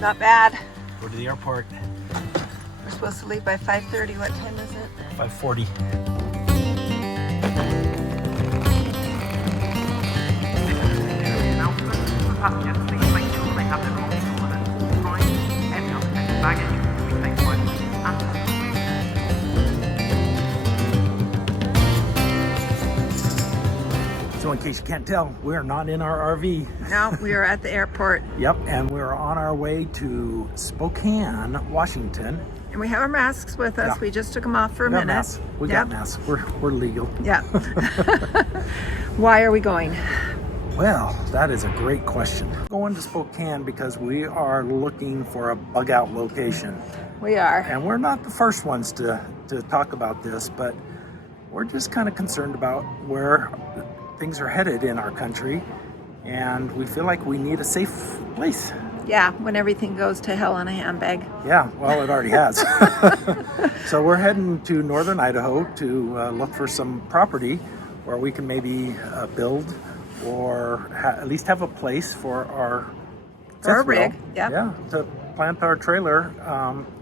Not bad. Go to the airport. We're supposed to leave by 5:30. What time is it? 5:40. Passengers, please make sure they have their belongings all in full price. Any unattended baggage, we take 5 minutes and So in case you can't tell, we're not in our RV. No, we are at the airport. Yep, and we're on our way to Spokane, Washington. And we have our masks with us. Yeah. We just took them off for a We got minute. masks. We got masks. We're legal. Yeah. Why are we going? Well, that is a great question. Going to Spokane because we are looking for a bug out location. We are. And we're not the first ones to talk about this, but we're just kind of concerned about where things are headed in our country. And we feel like we need a safe place. Yeah, when everything goes to hell in a handbag. Yeah, well, it already has. So we're heading to northern Idaho to look for some property where we can maybe build or at least have a place for our rig. Yep. Yeah, to plant our trailer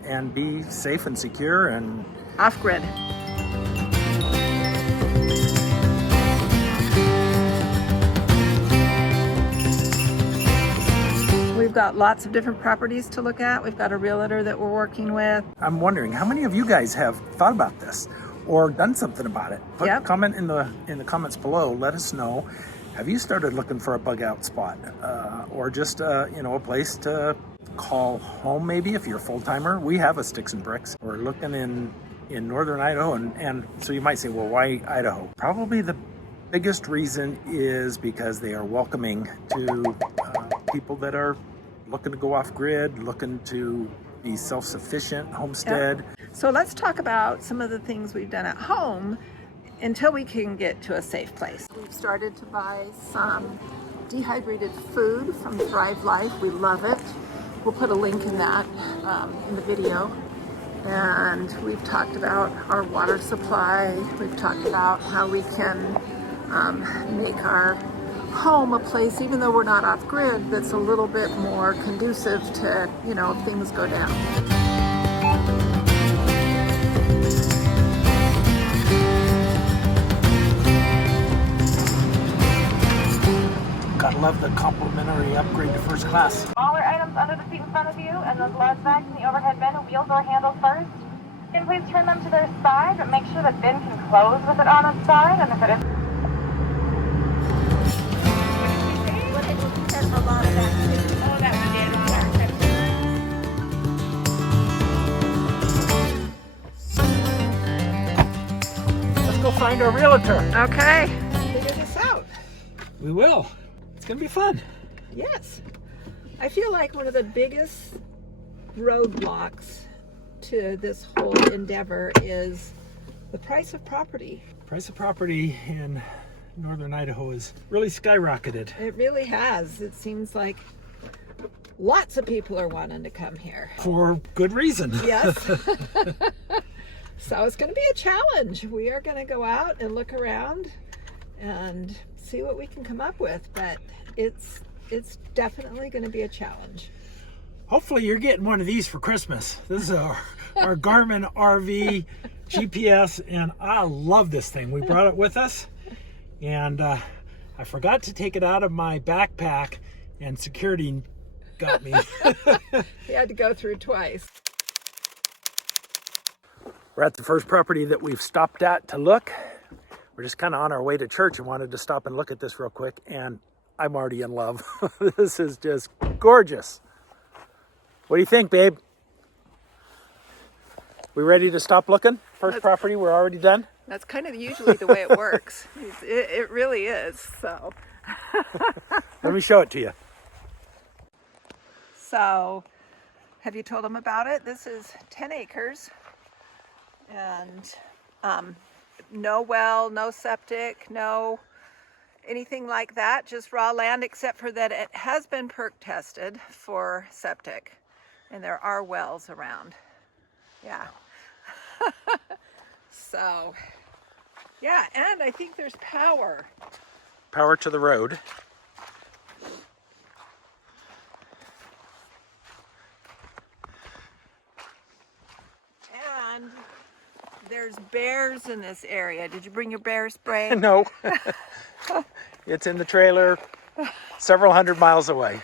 and be safe and secure and Off-grid. We've got lots of different properties to look at. We've got a realtor that we're working with. I'm wondering how many of you guys have thought about this or done something about it. Put a comment in the comments below. Let us know. Have you started looking for a bug out spot or just a place to call home maybe if you're a full-timer? We have a Sticks and Bricks. We're looking in northern Idaho and so you might say, well, why Idaho? Probably the biggest reason is because they are welcoming to people that are looking to go off grid, looking to be self-sufficient, homestead. Yep. So let's talk about some of the things we've done at home until we can get to a safe place. We've started to buy some dehydrated food from Thrive Life. We love it. We'll put a link in that in the video. And we've talked about our water supply. We've talked about how we can make our home a place, even though we're not off grid, that's a little bit more conducive to, if things go down. Gotta love the complimentary upgrade to first class. Smaller items under the seat in front of you and those large bags in the overhead bin, wheel door handle first. And please turn them to their side, but make sure the bin can close with it on its side. And if it is... Let's go find our realtor. Okay. Figure this out. We will. It's gonna be fun. Yes. I feel like one of the biggest roadblocks to this whole endeavor is the price of property. Price of property in northern Idaho has really skyrocketed. It really has. It seems like lots of people are wanting to come here. For good reason. Yes. So it's going to be a challenge. We are going to go out and look around and see what we can come up with, but it's definitely going to be a challenge. Hopefully you're getting one of these for Christmas. This is our Garmin RV GPS, and I love this thing. We brought it with us, and I forgot to take it out of my backpack, and security got me. You had to go through twice. We're at the first property that we've stopped at to look. We're just kind of on our way to church and wanted to stop and look at this real quick, and I'm already in love. This is just gorgeous. What do you think, babe? We ready to stop looking? First property, we're already done? That's kind of usually the way it works. It really is, so. Let me show it to you. So, have you told them about it? This is 10 acres and no well, no septic, no anything like that, just raw land, except for that it has been perk tested for septic and there are wells around. Yeah. So, yeah, and I think there's power. Power to the road. There's bears in this area. Did you bring your bear spray? No. It's in the trailer several hundred miles away.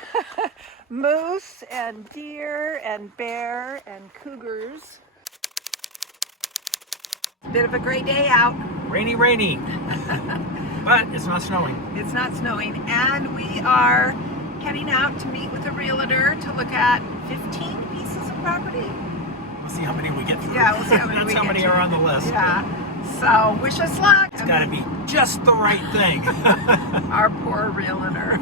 Moose and deer and bear and cougars. Bit of a great day out. Rainy, rainy. But it's not snowing. It's not snowing, and we are heading out to meet with a realtor to look at 15 pieces of property. We'll see how many we get through. Yeah, we'll see how many we That's how get many to. are on the list. Yeah. So wish us luck. It's got to be just the right thing. Our poor realtor.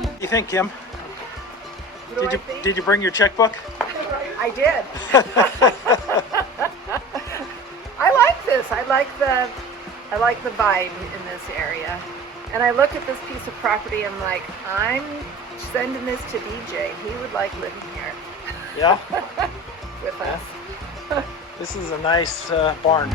What do you think, Kim? What do I think? Did you bring your checkbook? I did. I like this. I like the vibe in this area. And I look at this piece of property and I'm like, I'm sending this to DJ. He would like living here Yeah. with us. This is a nice barn.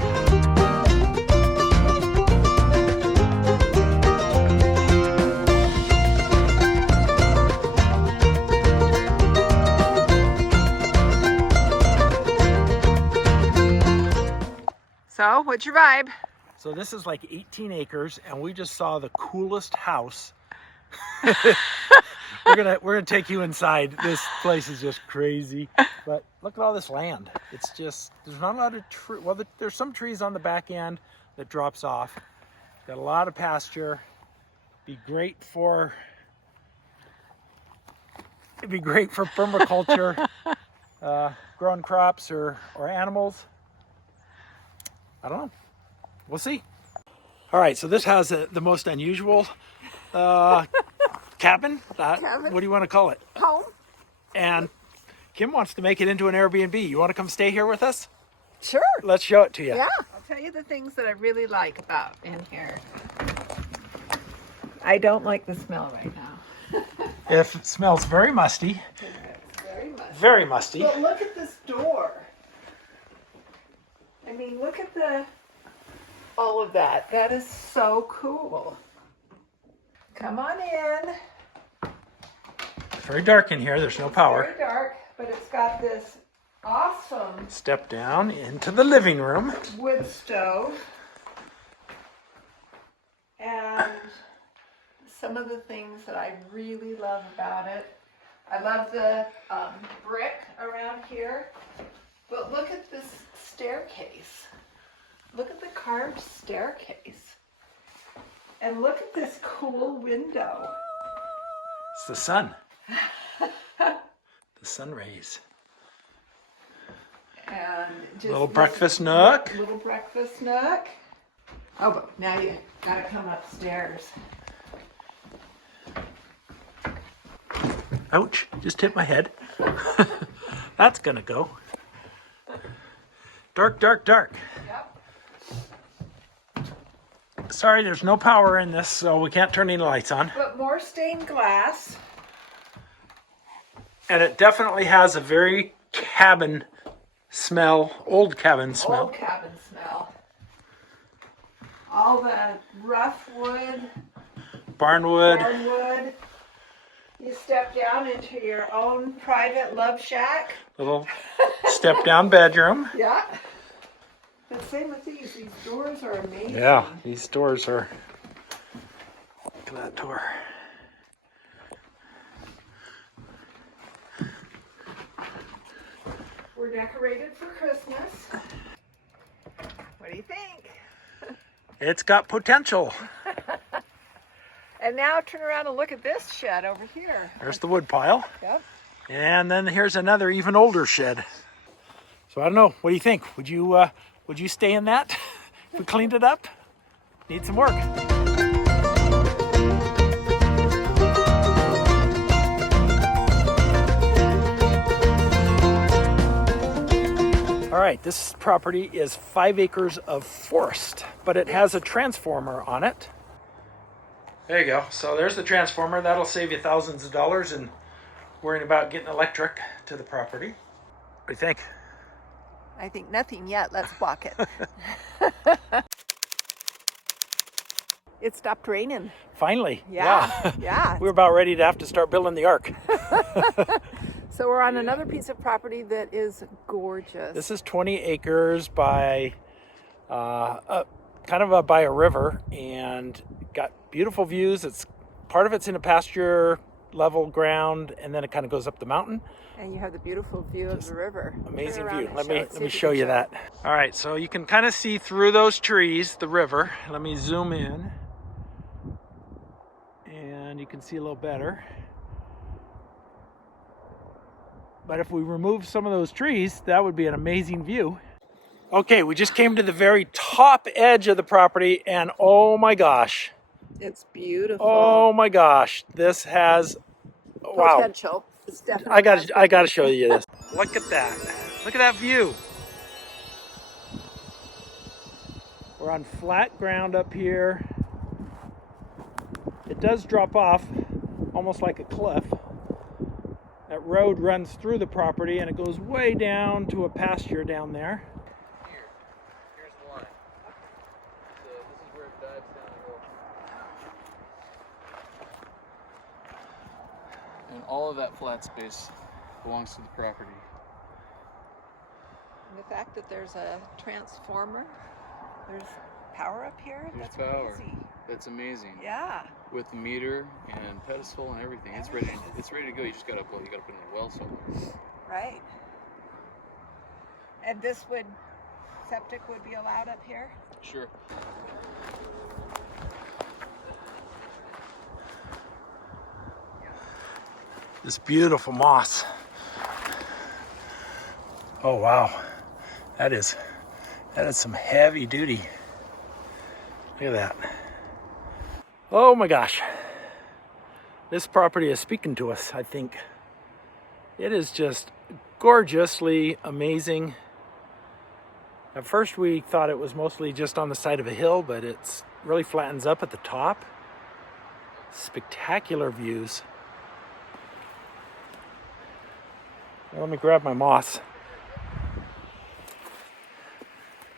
So, what's your vibe? So this is like 18 acres, and we just saw the coolest house. we're gonna take you inside. This place is just crazy. But look at all this land. It's just, there's not a lot of well, there's some trees on the back end that drops off. Got a lot of pasture. It'd be great for permaculture, growing crops or animals. I don't know. We'll see. All right, so this has the most unusual cabin. What do you want to call it? Home? And Kim wants to make it into an Airbnb. You want to come stay here with us? Sure. Let's show it to you. Yeah. I'll tell you the things that I really like about in here. I don't like the smell right now. It smells very musty. It's very musty. Very musty. But look at this door. I mean, look at all of that. That is so cool. Come on in. It's very dark in here. There's no power. Very dark, but it's got this awesome Step down into the living room. wood stove. And some of the things that I really love about it. I love the brick around here. But look at this staircase. Look at the carved staircase. And look at this cool window. It's the sun. The sun rays. And just Little breakfast nook. Little breakfast nook. Oh, but now you gotta come upstairs. Ouch, just hit my head. That's gonna go. Dark, dark, dark. Yep. Sorry, there's no power in this, so we can't turn any lights on. But more stained glass. And it definitely has a very cabin smell, old cabin smell. Old cabin smell. All the rough wood, Barnwood. barnwood. You step down into your own private love shack. Little step down bedroom. Yeah. The same with these. These doors are amazing. Yeah, these doors are. Look at that door. We're decorated for Christmas. What do you think? It's got potential. And now turn around and look at this shed over here. There's the wood pile. Yep. And then here's another even older shed. So I don't know. What do you think? Would you stay in that if we cleaned it up? Need some work. All right, this property is 5 acres of forest, but it has a transformer on it. There you go. So there's the transformer. That'll save you thousands of dollars in worrying about getting electric to the property. What do you think? I think nothing yet. Let's block it. It stopped raining. Finally. Yeah. Yeah. We were about ready to have to start building the ark. So we're on another piece of property that is gorgeous. This is 20 acres by by a river, and got beautiful views. It's part of it's in a pasture level ground, and then it kind of goes up the mountain. And you have the beautiful view of the river. Amazing view. Let me show you that. All right, so you can kind of see through those trees the river. Let me zoom in, and you can see a little better. But if we remove some of those trees, that would be an amazing view. Okay, we just came to the very top edge of the property, and oh my gosh. It's beautiful. Oh my gosh, this has potential. It's definitely I gotta show you this. Look at that. Look at that view. We're on flat ground up here. It does drop off almost like a cliff. That road runs through the property and it goes way down to a pasture down there. Here's the line. So this is where it dives down the hill. And all of that flat space belongs to the property. And the fact that there's a transformer, there's power up here. There's That's power. crazy. That's amazing. Yeah. With the meter and pedestal and everything, it's ready. It's ready to go. You just gotta put it in a well somewhere. Right. And septic would be allowed up here? Sure. This beautiful moss. Oh wow, that is some heavy duty. Look at that. Oh my gosh, this property is speaking to us. I think it is just gorgeously amazing. At first we thought it was mostly just on the side of a hill, but it's really flattens up at the top. Spectacular views. Let me grab my moss.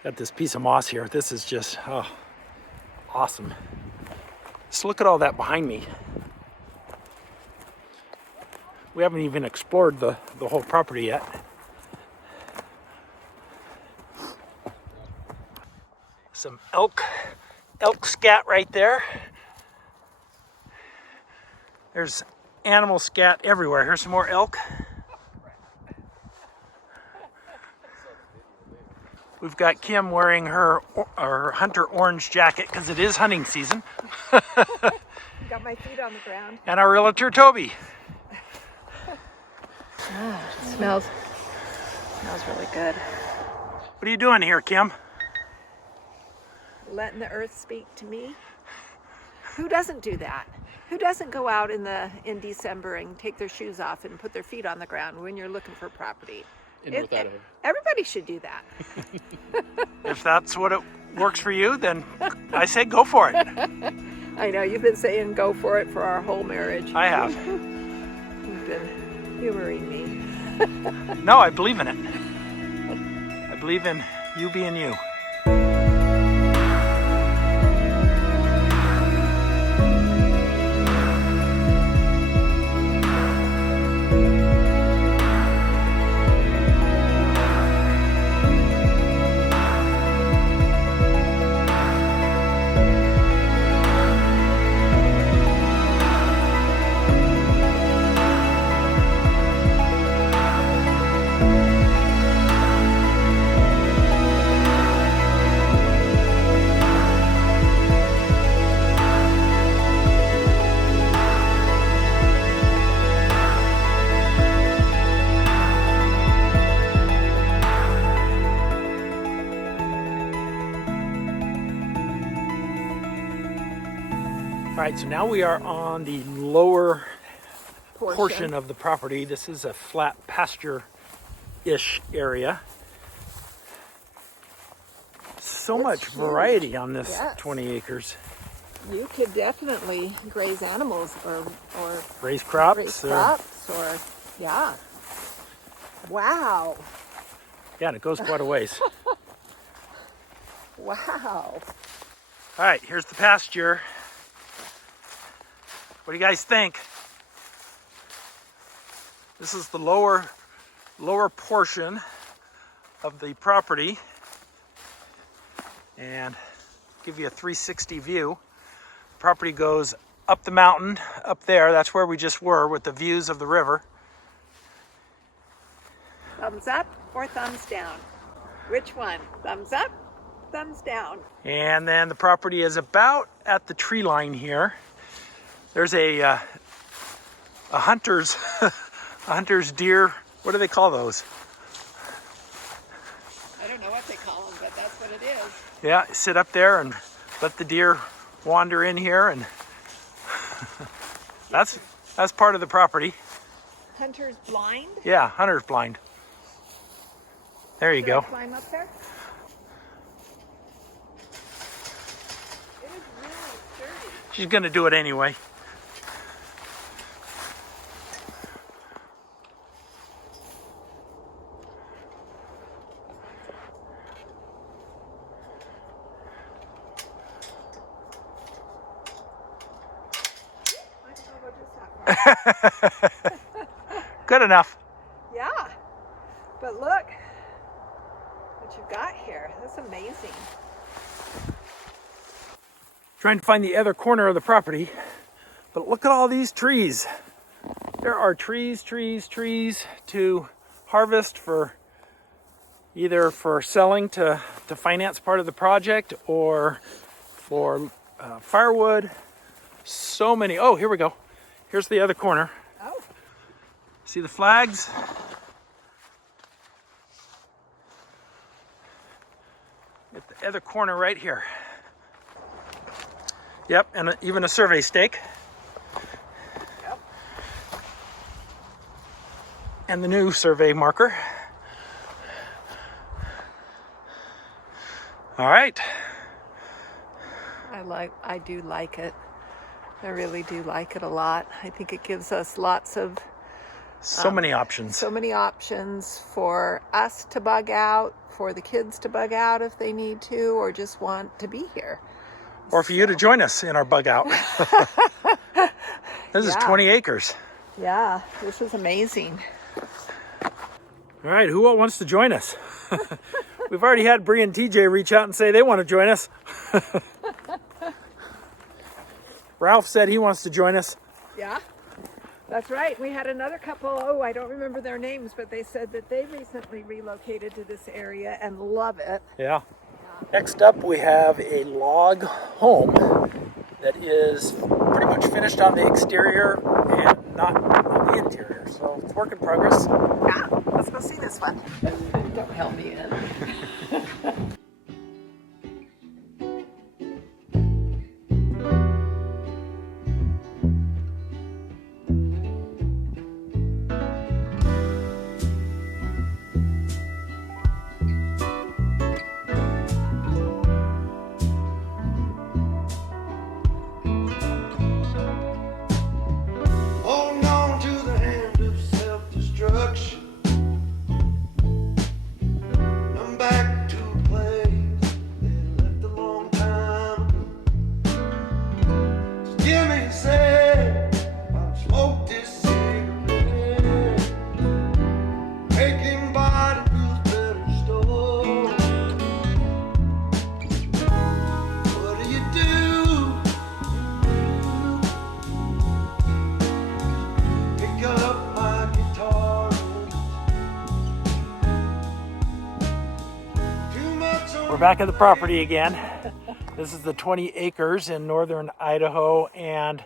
Got this piece of moss here. This is just awesome. Just look at all that behind me. We haven't even explored the whole property yet. Some elk scat right there. There's animal scat everywhere. Here's some more elk. We've got Kim wearing her hunter orange jacket because it is hunting season. Got my feet on the ground. And our realtor, Toby. Smells really good. What are you doing here, Kim? Letting the earth speak to me. Who doesn't do that? Who doesn't go out in December and take their shoes off and put their feet on the ground when you're looking for property? In North Idaho. Everybody should do that. If that's what it works for you, then I say go for it. I know, you've been saying go for it for our whole marriage. I have. You've been humoring me. No, I believe in it. I believe in you being you. All right, so now we are on the lower portion of the property. This is a flat pasture-ish area. So much variety on this 20 acres. You could definitely graze animals or Raise crops. yeah. Wow. Yeah, and it goes quite a ways. Wow. All right, here's the pasture. What do you guys think? This is the lower portion of the property, and give you a 360 view. The property goes up the mountain, up there. That's where we just were with the views of the river. Thumbs up or thumbs down? Which one? Thumbs up, thumbs down. And then the property is about at the tree line here. There's a hunter's a hunter's deer. What do they call those? I don't know what they call them, but that's what it is. Yeah, sit up there and let the deer wander in here, and that's part of the property. Hunter's blind? Yeah, hunter's blind. There you Should I go. climb up there? It is really sturdy. She's gonna do it anyway. Good enough. Yeah, but look what you've got here. That's amazing. Trying to find the other corner of the property, but look at all these trees. There are trees to harvest for either for selling to finance part of the project or for firewood. So many. Oh, here we go. Here's the other corner. Oh, See the flags? At the other corner right here. Yep, and even a survey stake. yep. And the new survey marker. All right. I do like it. I really do like it a lot. I think it gives us lots of So many options. so many options for us to bug out, for the kids to bug out if they need to, or just want to be here. Or for you to join us in our bug out. This is Yeah. 20 acres. Yeah, this is amazing. All right, who wants to join us? We've already had Bree and TJ reach out and say they want to join us. Ralph said he wants to join us. Yeah, that's right. We had another couple, oh, I don't remember their names, but they said that they recently relocated to this area and love it. Yeah. Next up, we have a log home that is pretty much finished on the exterior and not on the interior. So it's work in progress. Yeah, let's go see this one. Don't help me in. Holding on to the hand of self-destruction. I'm back to a place they left a long time ago. Just give me a sec, I'll smoke this cigarette. Making body feels better stored. What do you do? Pick up my guitar. Too much on We're back at the property again. This is the 20 acres in northern Idaho, and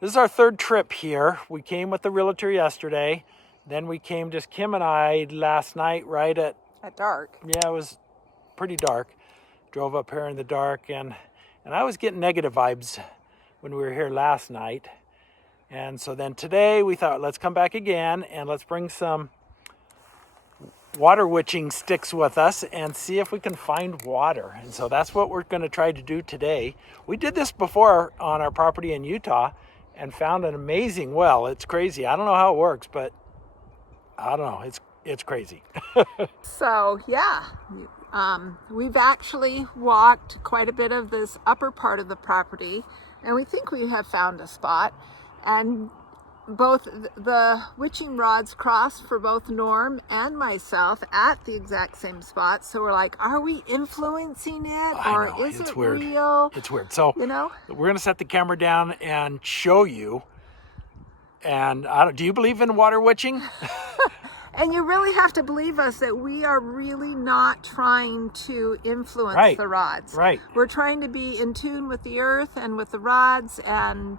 this is our third trip here. We came with the realtor yesterday. Then we came just Kim and I last night right at, Dark. yeah, it was pretty dark. Drove up here in the dark, and I was getting negative vibes when we were here last night. And so then today we thought, let's come back again and let's bring some water witching sticks with us and see if we can find water. And so that's what we're going to try to do today. We did this before on our property in Utah and found an amazing well. It's crazy. I don't know how it works, but I don't know. it's crazy. So yeah, we've actually walked quite a bit of this upper part of the property, and we think we have found a spot. And both the witching rods crossed for both Norm and myself at the exact same spot. So we're like, are we influencing it, or is it weird. real? It's weird. So You know, we're gonna set the camera down and show you. And do you believe in water witching? and you really have to believe us that we are really not trying to influence the rods. Right. We're trying to be in tune with the earth and with the rods, and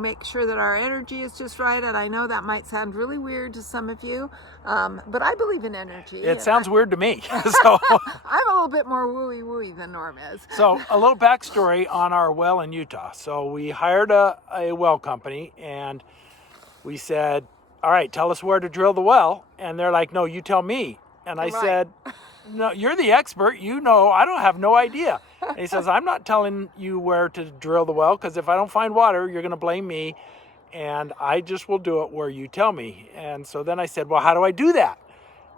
make sure that our energy is just right. And I know that might sound really weird to some of you, but I believe in energy. It sounds weird to me. So I'm a little bit more wooey than Norm is. So a little backstory on our well in Utah. So we hired a well company, and we said, all right, tell us where to drill the well. And they're like, no, you tell me. And I said, no, you're the expert. I don't have no idea. And he says, I'm not telling you where to drill the well, because if I don't find water, you're going to blame me. And I just will do it where you tell me. And so then I said, well, how do I do that?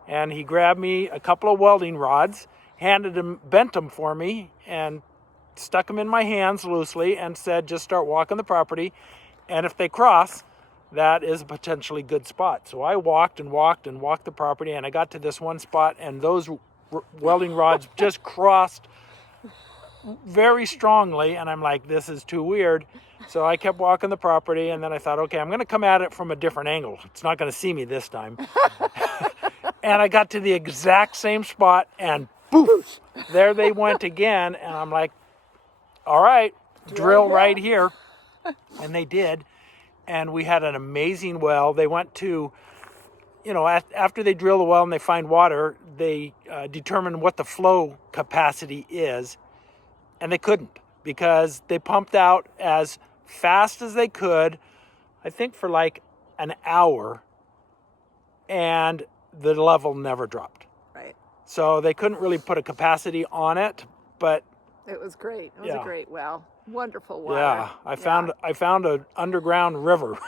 And he grabbed me a couple of welding rods, bent them for me, and stuck them in my hands loosely, and said, just start walking the property. And if they cross, that is a potentially good spot. So I walked the property, and I got to this one spot, and those welding rods just crossed very strongly, and I'm like, this is too weird. So I kept walking the property, and then I thought, okay, I'm going to come at it from a different angle. It's not going to see me this time. And I got to the exact same spot, and poof, there they went again. And I'm like, all right, drill right here. And they did. And we had an amazing well. They went to, after they drill the well and they find water, they determine what the flow capacity is. And they couldn't, because they pumped out as fast as they could, I think for like an hour, and the level never dropped. Right. So they couldn't really put a capacity on it, but it was great. It was a great well. Wonderful water. Yeah, I found an underground river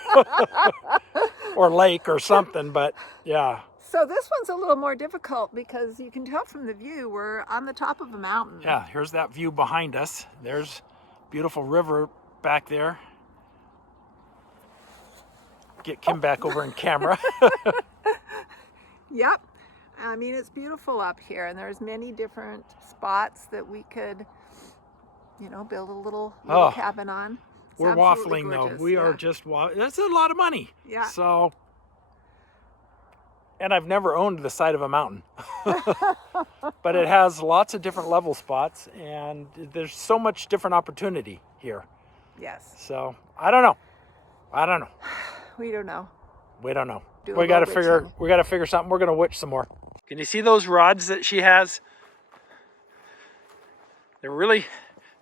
or lake or something, but yeah. So this one's a little more difficult because you can tell from the view we're on the top of a mountain. Yeah, here's that view behind us. There's beautiful river back there. Get Kim back over in camera. Yep. I mean, it's beautiful up here, and there's many different spots that we could, build a little cabin on. It's We're absolutely waffling gorgeous. though. We are just that's a lot of money. Yeah. So, and I've never owned the side of a mountain. But it has lots of different level spots, and there's so much different opportunity here. Yes. So, I don't know. We don't know. We don't know. Do a We got to little figure witching. we got to figure something. We're going to witch some more. Can you see those rods that she has? They're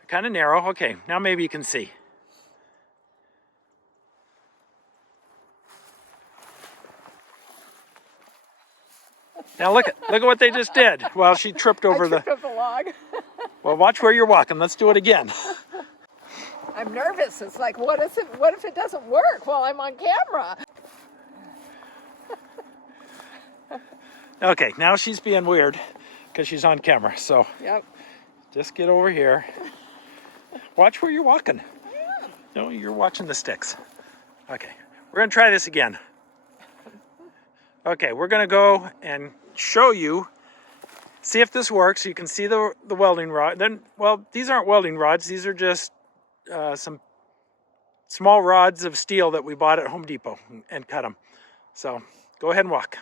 kind of narrow. Okay, now maybe you can see. Now look at what they just did. Well, she tripped over I tripped up the log. Well, watch where you're walking. Let's do it again. I'm nervous. It's like, what if it doesn't work while I'm on camera? Okay, now she's being weird because she's on camera. So Yep. just get over here. Watch where you're walking. No, you're watching the sticks. Okay, we're going to try this again. Okay, we're going to go and show you, see if this works. You can see the welding rod. Then, well, these aren't welding rods. These are just some small rods of steel that we bought at Home Depot and cut them. So go ahead and walk.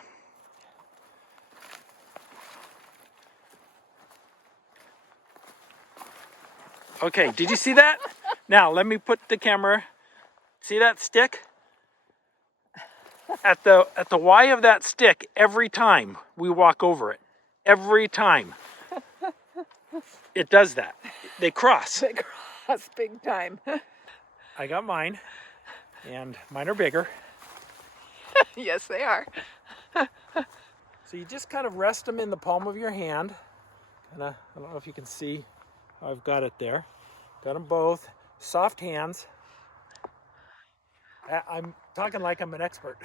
Okay, did you see that? Now, let me put the camera, see that stick? At the Y of that stick, every time we walk over it, every time, it does that. They cross. They cross big time. I got mine, and mine are bigger. Yes, they are. So you just kind of rest them in the palm of your hand. I don't know if you can see how I've got it there. Got them both. Soft hands. I'm talking like I'm an expert.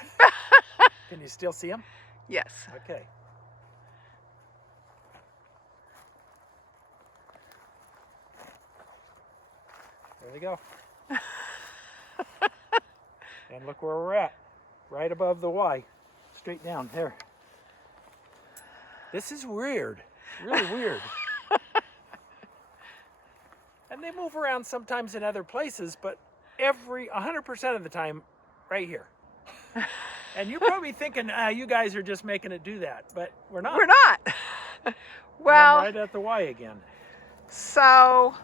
Can you still see them? Yes. Okay. There we go. And look where we're at. Right above the Y. Straight down there. This is weird. Really weird. And they move around sometimes in other places, but 100% of the time, right here. And you're probably thinking, you guys are just making it do that, but we're not. We're not. And Well, I'm right at the Y again. so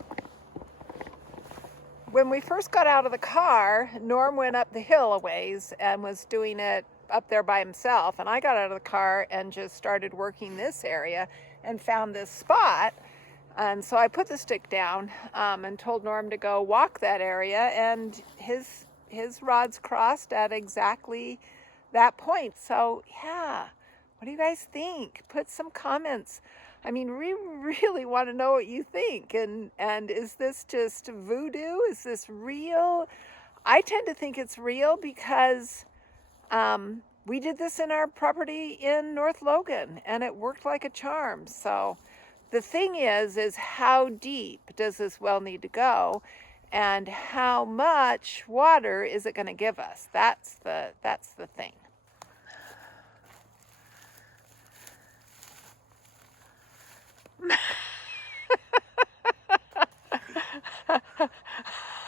when we first got out of the car, Norm went up the hill a ways and was doing it up there by himself. And I got out of the car and just started working this area and found this spot. And so I put the stick down and told Norm to go walk that area, and his rods crossed at exactly that point. So yeah, what do you guys think? Put some comments. I mean, we really want to know what you think. And is this just voodoo? Is this real? I tend to think it's real because we did this in our property in North Logan, and it worked like a charm. So the thing is how deep does this well need to go, and how much water is it going to give us? That's the thing.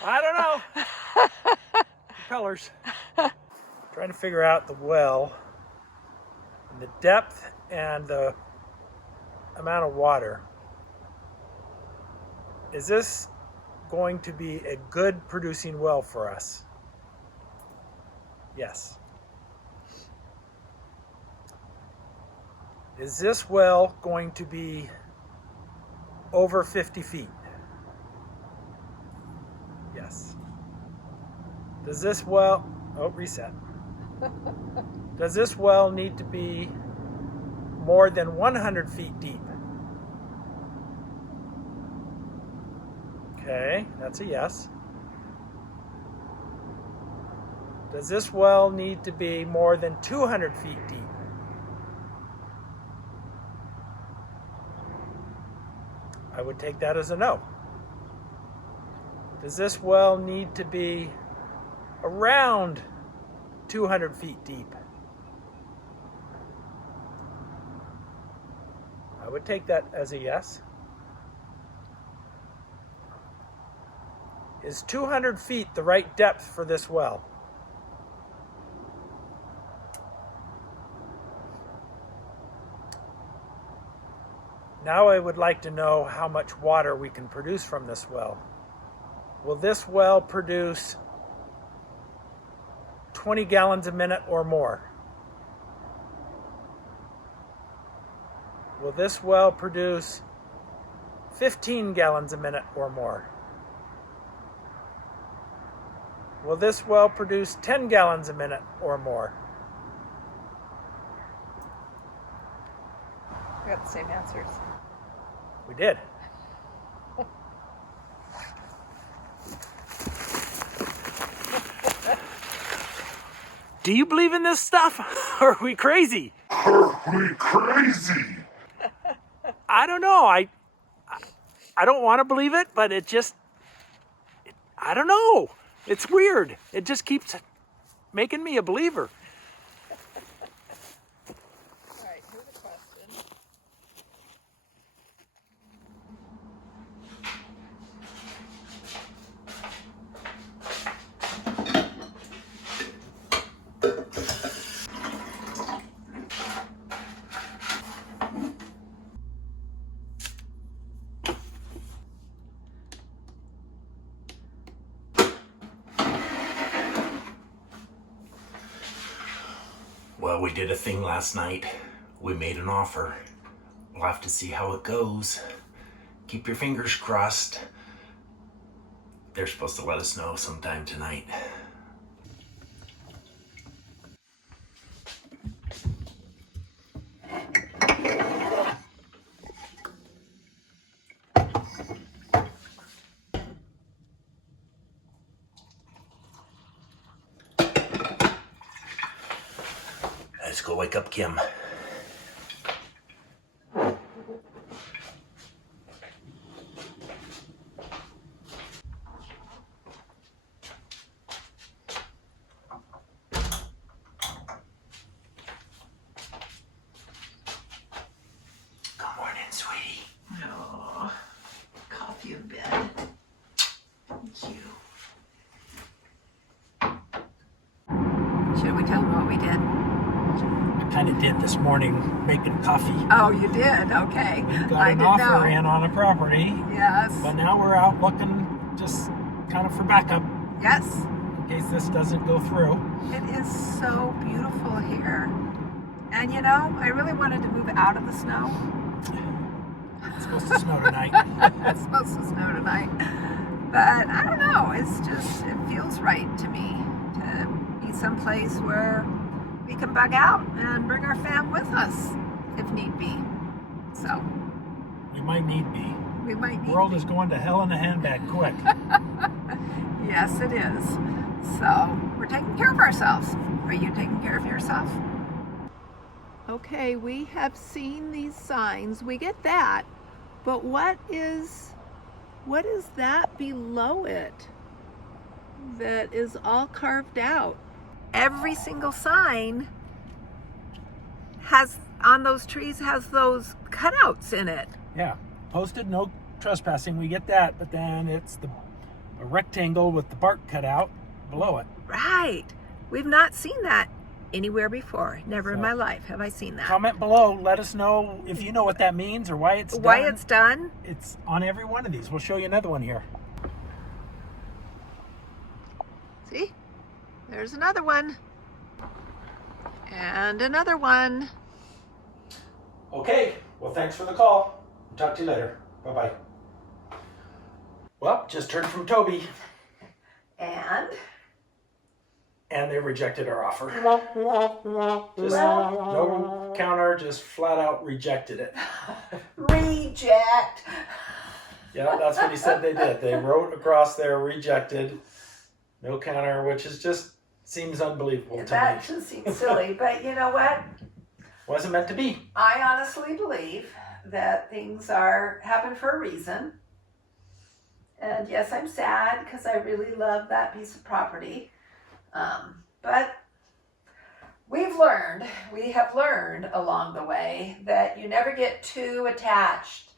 I don't know. Propellers. Trying to figure out the well, and the depth and the amount of water. Is this going to be a good producing well for us? Yes. Is this well going to be over 50 feet? Yes. Does this well, reset. Does this well need to be more than 100 feet deep? Okay, that's a yes. Does this well need to be more than 200 feet deep? I would take that as a no. Does this well need to be around 200 feet deep? I would take that as a yes. Is 200 feet the right depth for this well? Now I would like to know how much water we can produce from this well. Will this well produce 20 gallons a minute or more? Will this well produce 15 gallons a minute or more? Will this well produce 10 gallons a minute or more? We got the same answers. We did. Do you believe in this stuff? Or are we crazy? Are we crazy? I don't know. I don't want to believe it, but I don't know. It's weird. It just keeps making me a believer. All right, here's a question. Well, we did a thing last night. We made an offer. We'll have to see how it goes. Keep your fingers crossed. They're supposed to let us know sometime tonight. Let's go wake up Kim. We did. I kind of did this morning, making coffee. Oh, you did? Okay. We got I an didn't offer know. in on a property, Yes. but now we're out looking just kind of for backup Yes. in case this doesn't go through. It is so beautiful here. And you know, I really wanted to move out of the snow. It's supposed to snow tonight. It's supposed to snow tonight. But I don't know, it's just, it feels right to me to be someplace where we can bug out and bring our fam with us if need be. So, We might need be. we might The need world is going to hell in a handbag quick. Yes, it is. So, we're taking care of ourselves. Are you taking care of yourself? Okay, we have seen these signs. We get that. But what is that below it that is all carved out? Every single sign has, on those trees, has those cutouts in it. Yeah, posted no trespassing, we get that, but then it's a rectangle with the bark cut out below it. Right. We've not seen that anywhere before. Never in So, my life have I seen that. Comment below, let us know if you know what that means or why it's Why done. it's done? It's on every one of these. We'll show you another one here. See? There's another one. And another one. Okay, well, thanks for the call. Talk to you later. Bye-bye. Well, just heard from Toby, And and they rejected our offer. Just no counter, just flat out rejected it. reject. Yeah, that's what he said they did. They wrote across there, rejected, no counter, which is just seems unbelievable to That me. just seems silly, but you know what? Wasn't meant to be. I honestly believe that things happen for a reason. And yes, I'm sad because I really love that piece of property. But we have learned along the way that you never get too attached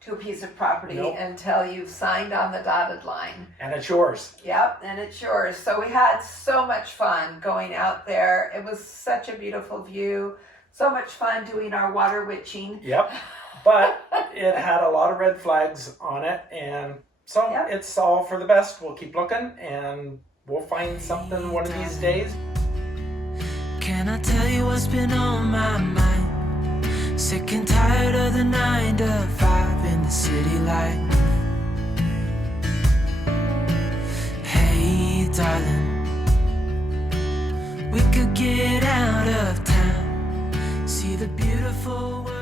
to a piece of property Nope. until you've signed on the dotted line. And it's yours. Yep, and it's yours. So we had so much fun going out there. It was such a beautiful view. So much fun doing our water witching. Yep. But it had a lot of red flags on it, and so Yep. it's all for the best. We'll keep looking, and we'll find something one of these days. Can I tell you what's been on my mind? Sick and tired of the 9 to 5 in the city life. Hey darling, we could get out of town, see the beautiful world.